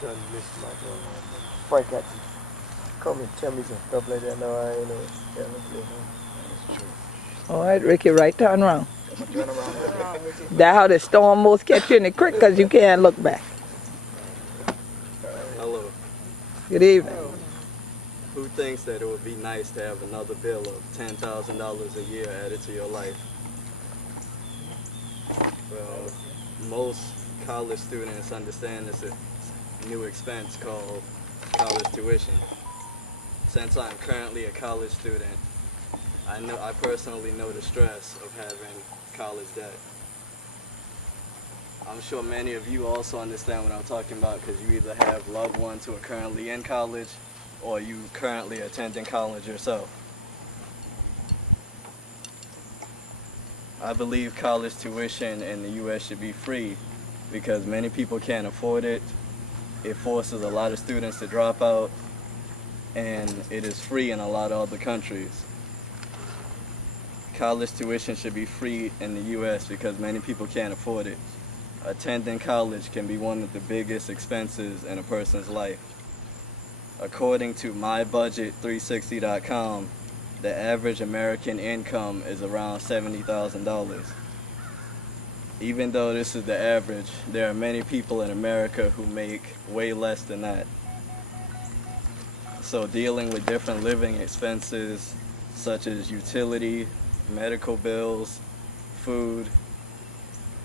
John Miss Matter. Frank had to come and tell me some stuff like that. No, I ain't know. Yeah, let's go. That's true. All right, Ricky, right turn around. I'm gonna turn around, Ricky. That how the storm most catch you in the creek because you can't look back. Hello. Good evening. Who thinks that it would be nice to have another bill of $10,000 a year added to your life? Well, most college students understand this new expense called college tuition. Since I'm currently a college student, I personally know the stress of having college debt. I'm sure many of you also understand what I'm talking about because you either have loved ones who are currently in college or you currently attending college yourself. I believe college tuition in the U.S. should be free because many people can't afford it. It forces a lot of students to drop out, and it is free in a lot of other countries. College tuition should be free in the U.S. because many people can't afford it. Attending college can be one of the biggest expenses in a person's life. According to mybudget360.com, the average American income is around $70,000. Even though this is the average, there are many people in America who make way less than that. So dealing with different living expenses such as utility, medical bills, food,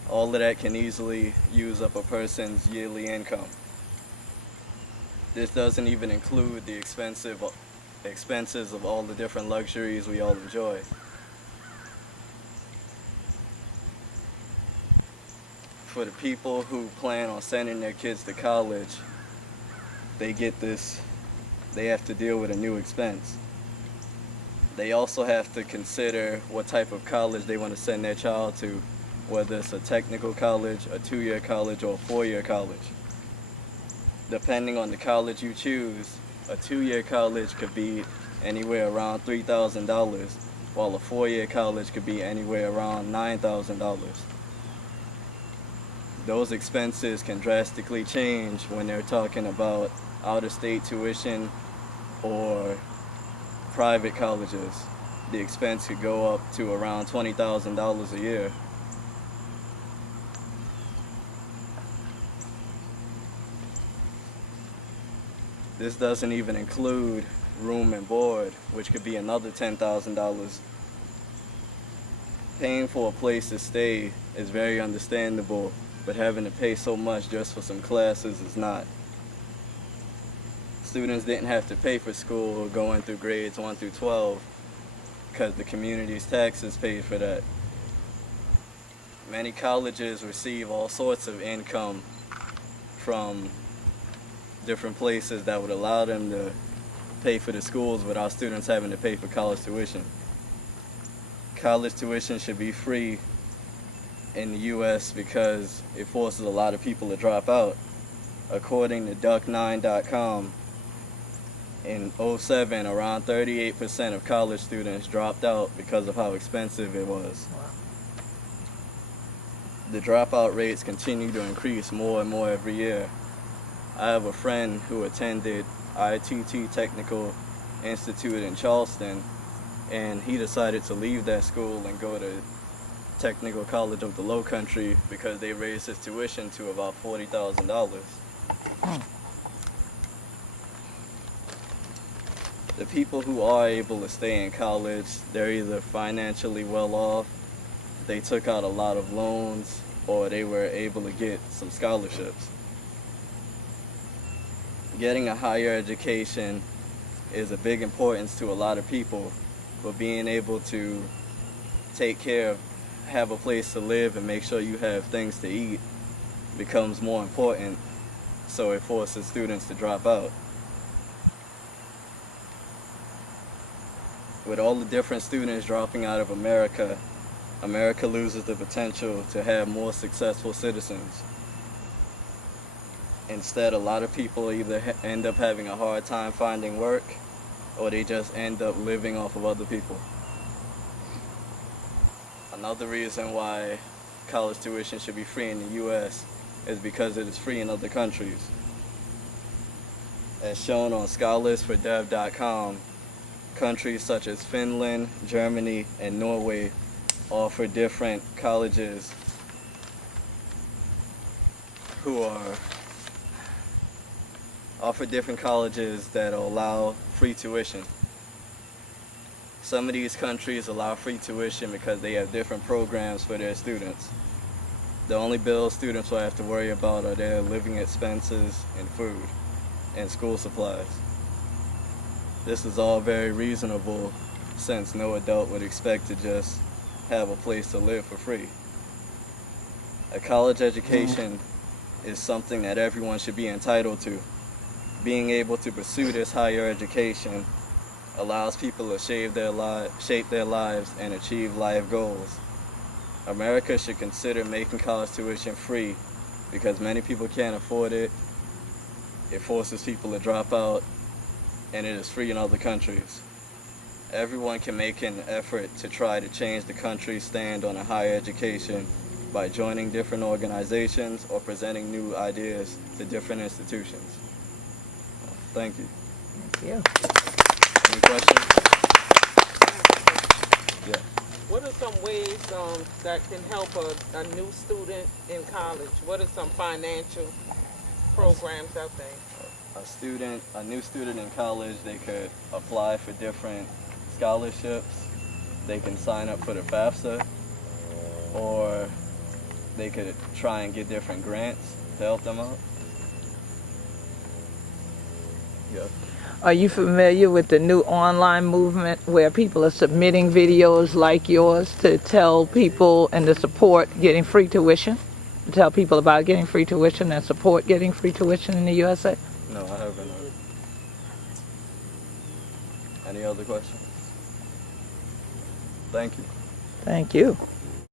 all of that can easily use up a person's yearly income. This doesn't even include the expenses of all the different luxuries we all enjoy. For the people who plan on sending their kids to college, they have to deal with a new expense. They also have to consider what type of college they want to send their child to, whether it's a technical college, a 2-year college, or a 4-year college. Depending on the college you choose, a 2-year college could be anywhere around $3,000, while a 4-year college could be anywhere around $9,000. Those expenses can drastically change when they're talking about out-of-state tuition or private colleges. The expense could go up to around $20,000 a year. This doesn't even include room and board, which could be another $10,000. Paying for a place to stay is very understandable, but having to pay so much just for some classes is not. Students didn't have to pay for school going through grades 1 through 12 because the community's taxes paid for that. Many colleges receive all sorts of income from different places that would allow them to pay for the schools without students having to pay for college tuition. College tuition should be free in the U.S. because it forces a lot of people to drop out. According to duck9.com, in '07, around 38% of college students dropped out because of how expensive it was. The dropout rates continue to increase more and more every year. I have a friend who attended ITT Technical Institute in Charleston, and he decided to leave that school and go to Technical College of the Low Country because they raised his tuition to about $40,000. The people who are able to stay in college, they're either financially well off, they took out a lot of loans, or they were able to get some scholarships. Getting a higher education is a big importance to a lot of people, but being able to have a place to live and make sure you have things to eat becomes more important, so it forces students to drop out. With all the different students dropping out of America, America loses the potential to have more successful citizens. Instead, a lot of people either end up having a hard time finding work, or they just end up living off of other people. Another reason why college tuition should be free in the U.S. is because it is free in other countries. As shown on scholarlistfordev.com, countries such as Finland, Germany, and Norway offer different colleges that allow free tuition. Some of these countries allow free tuition because they have different programs for their students. The only bills students will have to worry about are their living expenses and food and school supplies. This is all very reasonable since no adult would expect to just have a place to live for free. A college education is something that everyone should be entitled to. Being able to pursue this higher education allows people to shape their lives and achieve life goals. America should consider making college tuition free because many people can't afford it. It forces people to drop out, and it is free in other countries. Everyone can make an effort to try to change the country's stand on a higher education by joining different organizations or presenting new ideas to different institutions. Thank you. Thank you. Any questions? Yeah. What are some ways that can help a new student in college? What are some financial programs out there? A new student in college, they could apply for different scholarships. They can sign up for the FAFSA, or they could try and get different grants to help them out. Yeah. Are you familiar with the new online movement where people are submitting videos like yours to tell people and to support getting free tuition? To tell people about getting free tuition and support getting free tuition in the USA? No, I haven't. Any other questions? Thank you. Thank you.